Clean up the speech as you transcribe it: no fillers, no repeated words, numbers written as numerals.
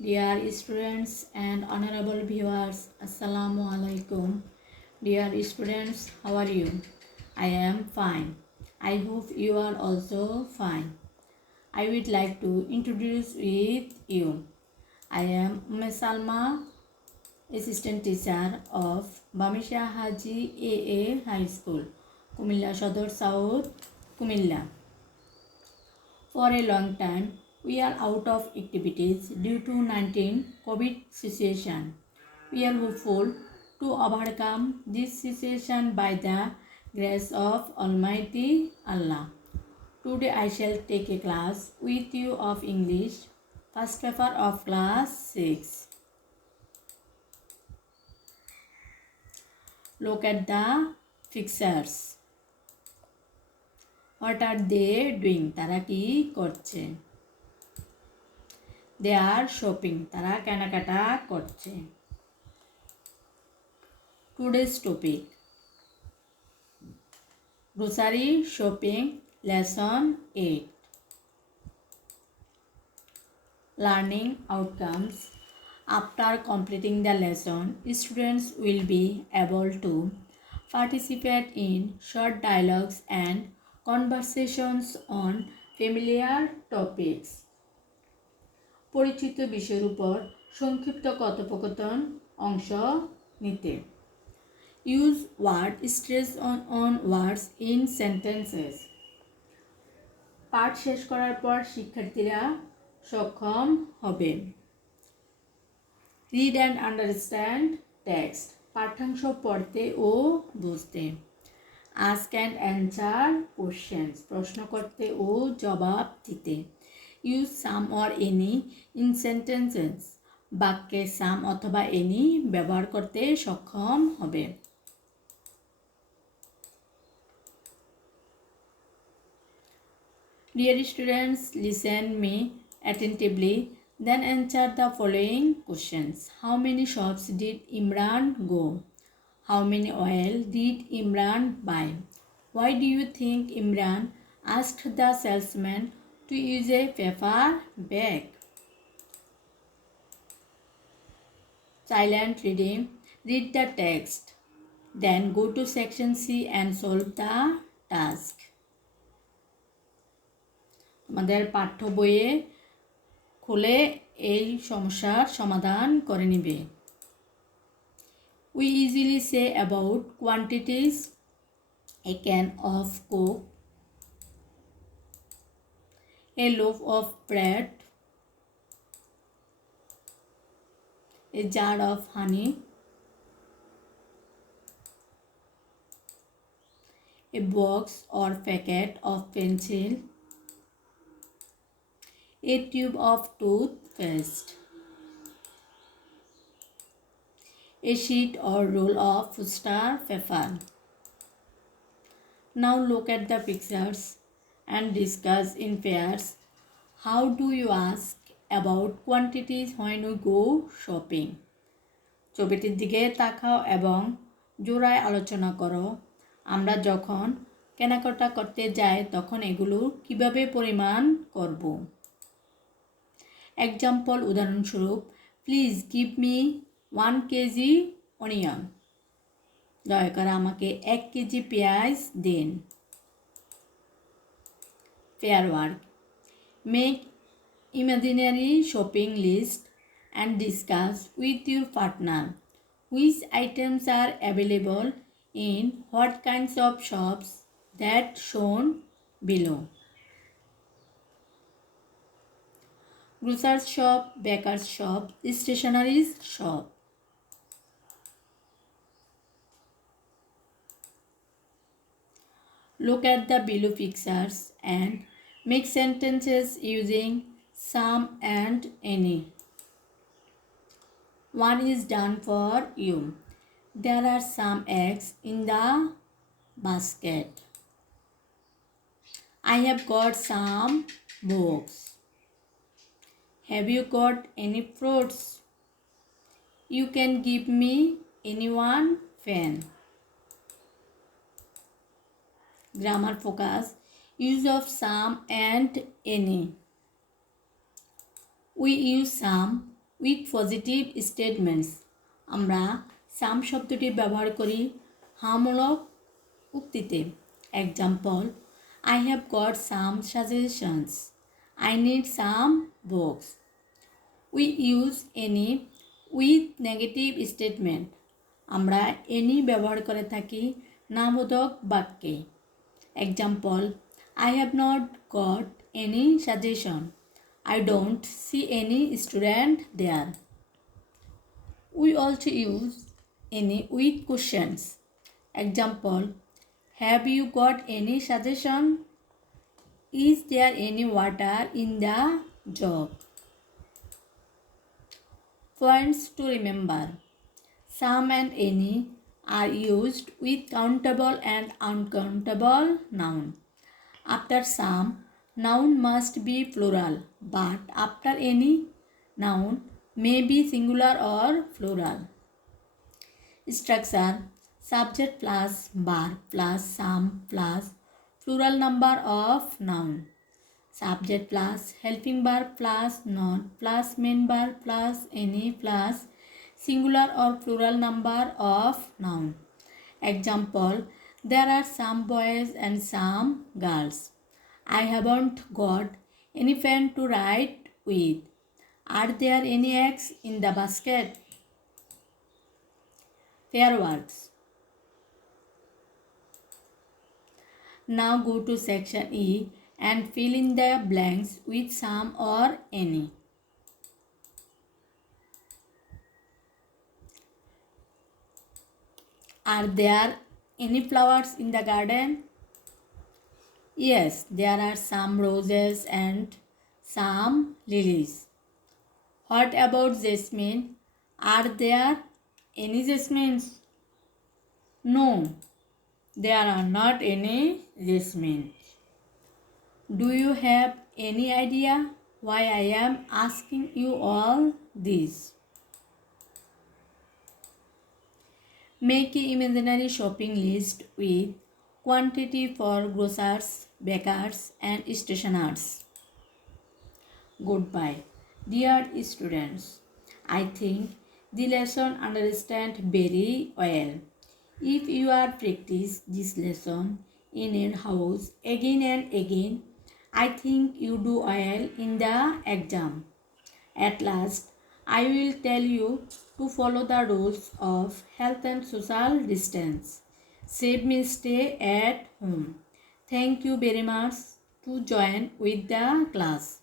Dear students and honorable viewers, Assalamu alaikum. Dear students, how are you? I am fine. I hope you are also fine. I would like to introduce with you. I am Salma, assistant teacher of Bamisha Haji AA High School, Kumilla Shodor South, Kumilla. For a long time, we are out of activities due to 19 COVID situation. We are hopeful to overcome this situation by the grace of Almighty Allah. Today I shall take a class with you of English, first paper of class 6. Look at the fixers. What are they doing? তারা কি করছে? They are shopping. তারা কেনাকাটা করছে। Today's topic: grocery shopping lesson 8. Learning outcomes. After completing the lesson, students will be able to participate in short dialogues and conversations on familiar topics. পরিচিত বিষয়ের উপর সংক্ষিপ্ত কথোপকথন অংশ নিতে। Use word stress on words in sentences. পাঠ শেষ করার পর শিক্ষার্থীরা সক্ষম হবে। Read and understand text. পাঠ্যাংশ পড়তে ও বুঝতে। Ask and answer questions. প্রশ্ন করতে ও জবাব দিতে। Use some or any in sentences. বাক্যে some অথবা any ব্যবহার করতে সক্ষম হবে। Dear students, listen me attentively, then answer the following questions. How many shops did Imran go? How many oil did Imran buy? Why do you think Imran asked the salesman to use a paper bag? Silent reading. Read the text. Then go to section C and solve the task. আমাদের পাঠ্য বইয়ে খুলে এই সমস্যার সমাধান করে নিবে। We easily say about quantities: a can of Coke, a loaf of bread, a jar of honey, a box or packet of pencil, a tube of toothpaste, a sheet or roll of foolscap paper. Now look at the pictures and discuss in pairs. How do you ask about quantities when you go shopping? ছবিটির দিকে তাকাও এবং জোড়ায় আলোচনা করো। আমরা যখন কেনাকাটা করতে যাই তখন এগুলো কিভাবে পরিমাণ করব। এক্সাম্পল উদাহরণস্বরূপ, please give me 1 KG onion. দয়া করে আমাকে 1 কেজি পেঁয়াজ দিন। Pair work. Make imaginary shopping list and discuss with your partner which items are available in what kinds of shops that shown below. Grocer's shop, baker's shop, stationery's shop. Look at the below pictures and make sentences using some and any. One is done for you. There are some eggs in the basket. I have got some books. Have you got any fruits? You can give me any one pen. Grammar focus. Use of some and any. We use some with positive statements. আমরা some শব্দটি ব্যবহার করি হামূলক উক্তিতে। Example, I have got some suggestions, I need some books. We use any with negative statement. আমরা any ব্যবহার করে থাকি নামবোধক বাক্যে। Example, I have not got any suggestion. I don't see any student there. We also use any with questions. Example, have you got any suggestion? Is there any water in the jug? Points to remember. Some and any are used with countable and uncountable noun. After some, noun must be plural, but after any, noun may be singular or plural. Structure: subject plus verb plus some plus plural number of noun. Subject plus helping verb plus noun plus main verb plus any plus singular or plural number of noun. Example, there are some boys and some girls. I haven't got any pen to write with. Are there any eggs in the basket? Pair words. Now go to section E and fill in the blanks with some or any. Are there any flowers in the garden? Yes, there are some roses and some lilies. What about jasmine? Are there any jasmines? No, there are not any jasmines. Do you have any idea why I am asking you all this? Make an imaginary shopping list with quantity for grocers, bakers, and stationers. Goodbye. Dear students, I think the lesson understand very well. If you are practice this lesson in your house again and again, I think you do well in the exam. At last, I will tell you to follow the rules of health and social distance. Save me, stay at home. Thank you very much to join with the class.